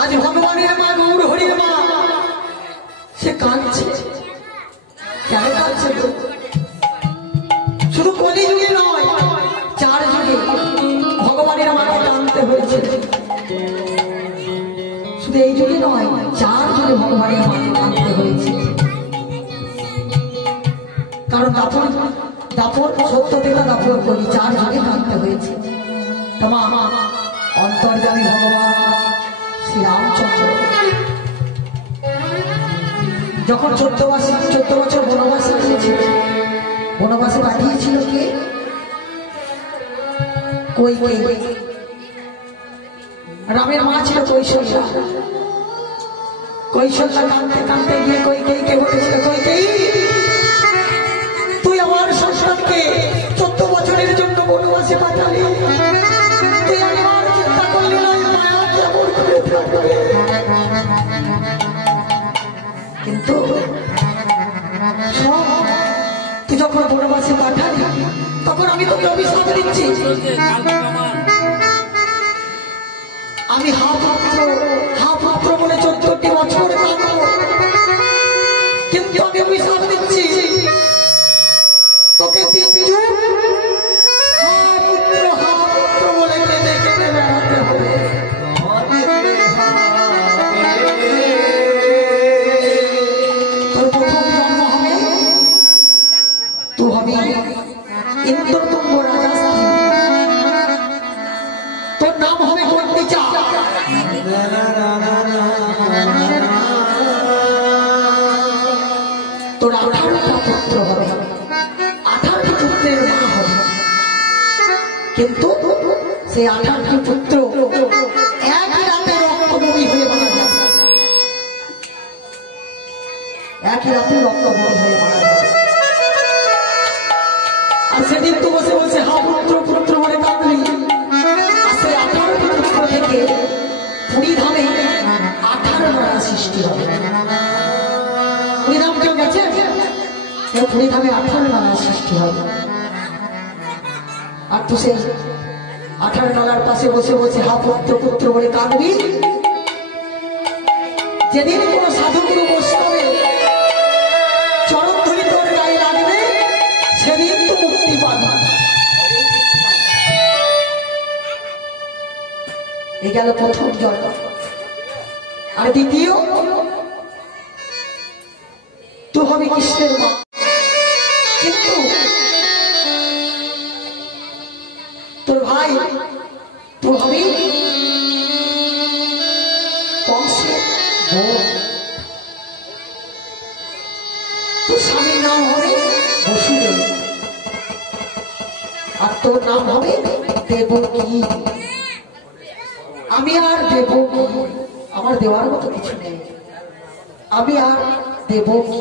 आज भगवानेर मा गौर हरिर मा से कांदছে কেন কাঁদছে শুধু কলি যুগে নয় চার যুগে ভগবানের মাকে কাঁদতে হয়েছে শুধু এই যুগে নয় চার যুগে ভগবানের মাকে কাঁদতে হয়েছে কারণ দাপর সত্য থেকে দাপর কলি চার যুগে কাঁদতে হয়েছে তোমা অন্তর্যামী ভগবান শ্রী রামচন্দ্র যখন 14 বছর বনবাসে গিয়েছিল বনবাসে পাঠিয়েছিল কে কৈকেয়ী রামের মা ছিল কৈশল্যা কাঁদতে কাঁদতে গিয়ে কৈকেয়ীকে বলেছিল কৈকেয়ী তুই আমার সন্তানকে 14 বছরের জন্য বনবাসে পাঠালি তুই আমার চিন্তা করলি না মায়া কেমন করে থাকবে কিন্তু তুই যখন বনবাসে পাঠালি তখন আমি তোকে অভিশাপ দিচ্ছি আমি হা পাত্র বলে 14 বছর কাঁদবো কিন্তু আমি অভিশাপ দিচ্ছি তোকে হা পুত্র বলে কেঁদে কেঁদে বেড়াতে হবে इंद्रतुंग राजा तो नाम हमें कोटिचा तो 18টা পুত্র হবে 18টি পুত্রের মা হবে কিন্তু সেই 18টি পুত্র এক রাতে রক্তবমি হয়ে মারা যাবে এক রাতে রক্তবমি হয়ে মারা যাবে সেদিন তো বসে বসে হা পুত্র বলে কাঁদলি আর সেই 18টি পুত্র থেকে পুরীধামে 18 নারা সৃষ্টি হবে পুরীধাম কেউ গেছে পুরীধামে 18 নারা সৃষ্টি হবে আর তো সেই 18 নারার পাশে বসে বসে হা পুত্র বলে কাঁদবি যেদিন কোন সাধুগুরু বৈষ্ণবে চরণ ধরি তোর গায়ে লাগবে সেদিন তো মুক্তি পাবে এই গেল প্রথম জন্ম আর দ্বিতীয় তুই হবি কৃষ্ণের মা কিন্তু তোর ভাই তুই হবি কংসের বউ তোর স্বামীর নাম হবে বসুদেব আর তোর নাম হবে দেবকী আমি আর দেবকী আমার দেওয়ার মতো কিছু নেই আমি আর দেবকী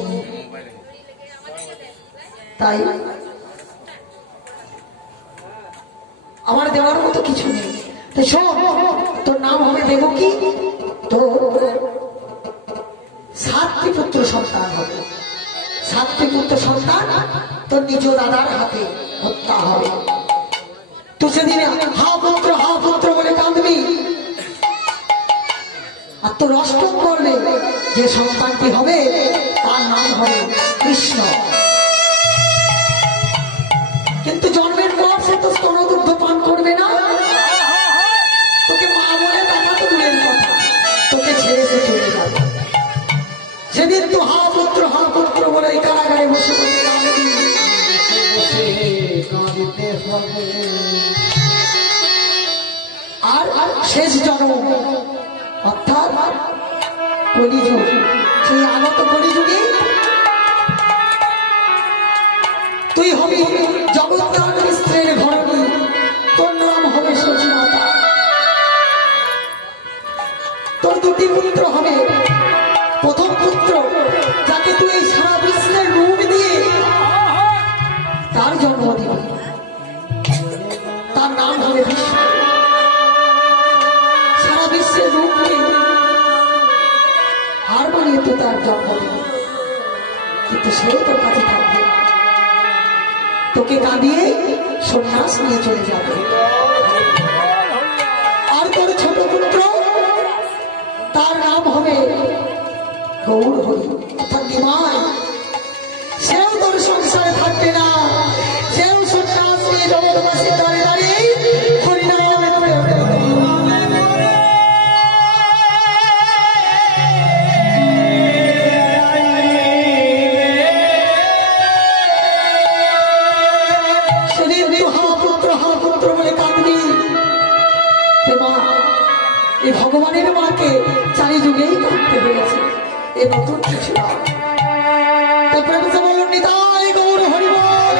তাই আমার দেওয়ার মতো কিছু নেই তো শোন তোর নাম হবে দেবকী তো 7টি পুত্র সন্তান হবে 7টি পুত্র সন্তান তোর নিজ দাদার হাতে হত্যা হবে তো সেদিনে হা পুত্র বলে কাঁদবি আর তোর অষ্টম করলে যে সন্তানটি হবে তার নাম হবে কৃষ্ণ কিন্তু জন্মের পর সে তো স্তনদুগ্ধ পান করবে না তোকে মা বলে দেখা তো দূরের কথা তোকে ছেড়ে সে চলে যাবে সেদিন তো হা পুত্র বলে এই কারাগারে বসে আর শেষ জন্ম অর্থাৎ কলিযুগ সেই আগত কলিযুগে তুই হবি জগন্নাথ মিশ্রের ঘরণী তোর নাম হবে সচিমাতা তোর 2টি পুত্র হবে প্রথম পুত্র যাকে তুই এই সারা বিশ্বের রূপ দিয়ে তার জন্ম দিবি তার নাম হবে বিষ্ণু সারা বিশ্বের রূপ নিয়ে আর বানিয়ে তো তার জন্ম দিবি কিন্তু সেই তোর কাছে থাকবে তোকে কাঁদিয়ে সন্ন্যাস নিয়ে চলে যাবে আর তোর ছোট পুত্র তার নাম হবে গৌর হরি অর্থাৎ নিমাই। সেও তোর সংসারে থাকবে না, সেও সন্ন্যাস নিয়ে জগৎবাসীর দ্বারে দাঁড়িয়ে হরিনামে করে সেদিন তুই হা পুত্র বলে কাঁদবি। মা, এই ভগবানের মাকে চারি যুগেই কাঁদতে হয়েছে, এ নতুন কিছু না। তারপরে বলুন নিতাই গৌর হরি বল।